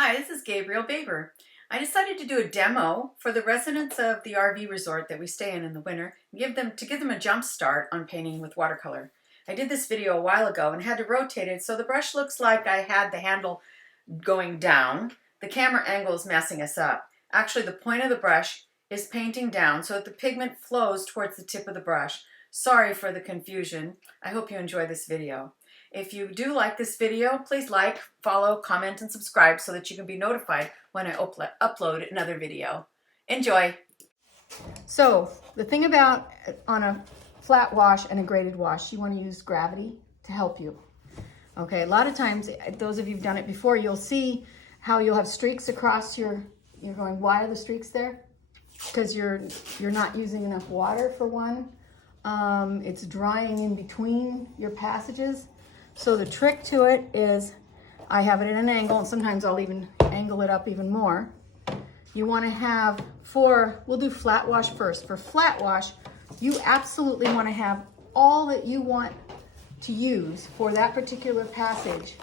Hi, this is Gabriele Baber. I decided to do a demo for the residents of the RV resort that we stay in the winter and give them a jump start on painting with watercolor. I did this video a while ago and had to rotate it so the brush looks like I had the handle going down. The camera angle is messing us up. Actually, the point of the brush is painting down so that the pigment flows towards the tip of the brush. Sorry for the confusion. I hope you enjoy this video. If you do like this video, please like, follow, comment, and subscribe so that you can be notified when I upload another video. Enjoy! So the thing about on a flat wash and a graded wash, you want to use gravity to help you. Okay, a lot of times, those of you who've done it before, you'll see how you'll have streaks across you're going, why are the streaks there? Because you're not using enough water for one. It's drying in between your passages. So the trick to it is, I have it at an angle, and sometimes I'll even angle it up even more. You want to have, we'll do flat wash first. For flat wash, you absolutely want to have all that you want to use for that particular passage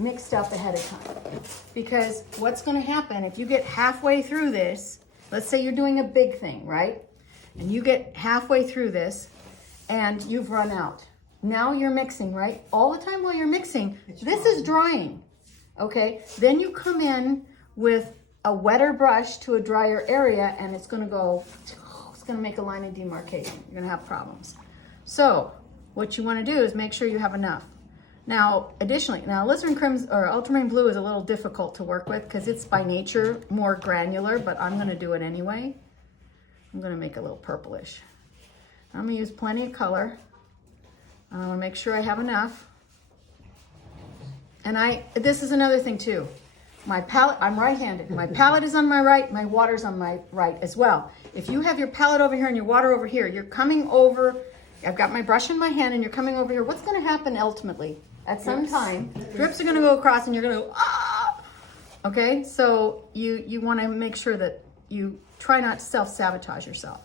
mixed up ahead of time. Because what's going to happen if you get halfway through this, let's say you're doing a big thing, right? And you get halfway through this and you've run out. Now you're mixing, right? All the time while you're mixing, this is drying, okay? Then you come in with a wetter brush to a drier area and it's gonna make a line of demarcation. You're gonna have problems. So what you wanna do is make sure you have enough. Now, additionally, alizarin crimson or ultramarine blue is a little difficult to work with because it's by nature more granular, but I'm gonna do it anyway. I'm gonna make it a little purplish. I'm gonna use plenty of color. I want to make sure I have enough. And this is another thing too. My palette, I'm right-handed. My palette is on my right, my water's on my right as well. If you have your palette over here and your water over here, you're coming over, I've got my brush in my hand and you're coming over here. What's going to happen ultimately? At some time, drips are going to go across and you're going to go, ah! Okay, so you want to make sure that you try not to self-sabotage yourself.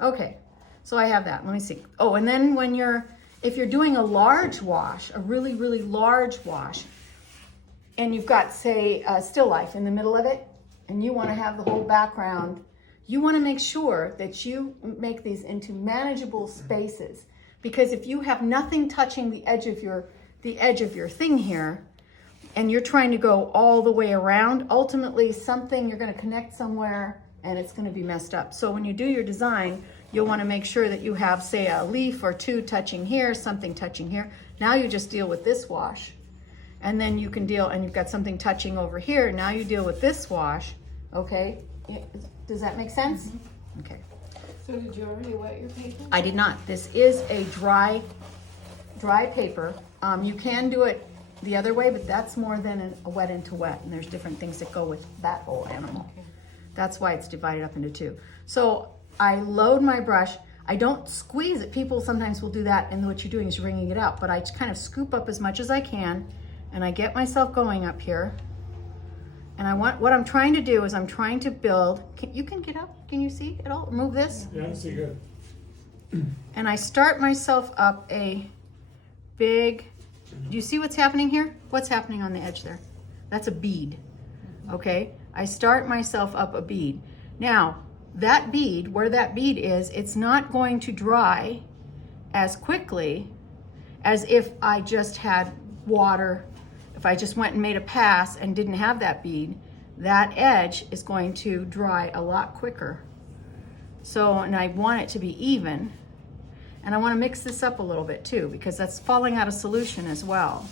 Okay, so I have that. Let me see. Oh, and then if you're doing a large wash, a really, really large wash, and you've got, say, still life in the middle of it, and you want to have the whole background, you want to make sure that you make these into manageable spaces. Because if you have nothing touching the edge of your thing here, and you're trying to go all the way around, ultimately you're going to connect somewhere, and it's going to be messed up. So when you do your design, you'll want to make sure that you have, say, a leaf or two touching here, something touching here. Now you just deal with this wash. And then you can and you've got something touching over here. Now you deal with this wash, okay? Does that make sense? Mm-hmm. Okay. So did you already wet your paper? I did not. This is a dry paper. You can do it the other way, but that's more than a wet into wet. And there's different things that go with that whole animal. Okay. That's why it's divided up into two. So I load my brush. I don't squeeze it. People sometimes will do that, and what you're doing is wringing it out, but I kind of scoop up as much as I can, and I get myself going up here. And what I'm trying to do is I'm trying to build, you can get up, can you see it all? Move this? Yeah, I see good. And I start myself up a big, do you see what's happening here? What's happening on the edge there? That's a bead, okay? I start myself up a bead. Now, that bead, where that bead is, it's not going to dry as quickly as if I just had water. If I just went and made a pass and didn't have that bead, that edge is going to dry a lot quicker. So, and I want it to be even. And I want to mix this up a little bit too, because that's falling out of solution as well.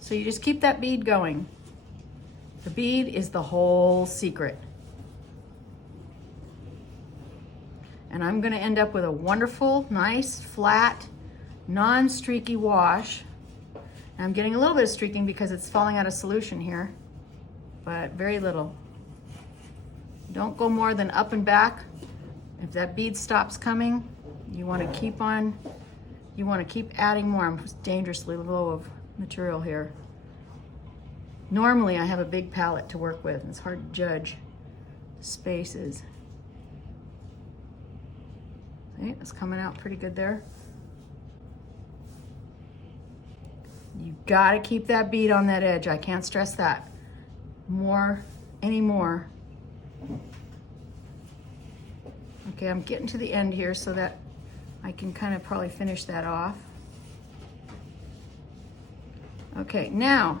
So you just keep that bead going. The bead is the whole secret. And I'm gonna end up with a wonderful, nice, flat, non-streaky wash. And I'm getting a little bit of streaking because it's falling out of solution here, but very little. Don't go more than up and back. If that bead stops coming, you wanna keep adding more. I'm dangerously low of material here. Normally I have a big palette to work with and it's hard to judge spaces. See, it's coming out pretty good there. You gotta keep that bead on that edge. I can't stress that anymore. Okay, I'm getting to the end here so that I can kind of probably finish that off. Okay, now,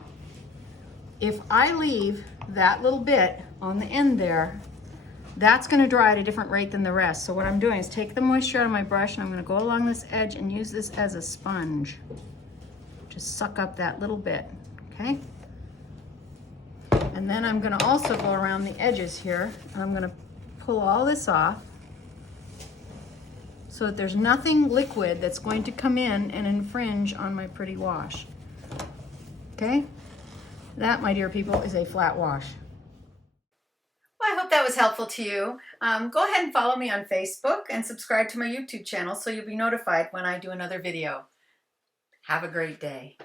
if I leave that little bit on the end there, that's gonna dry at a different rate than the rest. So what I'm doing is take the moisture out of my brush and I'm gonna go along this edge and use this as a sponge. Just suck up that little bit, okay? And then I'm gonna also go around the edges here. And I'm gonna pull all this off so that there's nothing liquid that's going to come in and infringe on my pretty wash. Okay? That, my dear people, is a flat wash. Well, I hope that was helpful to you. Go ahead and follow me on Facebook and subscribe to my YouTube channel so you'll be notified when I do another video. Have a great day.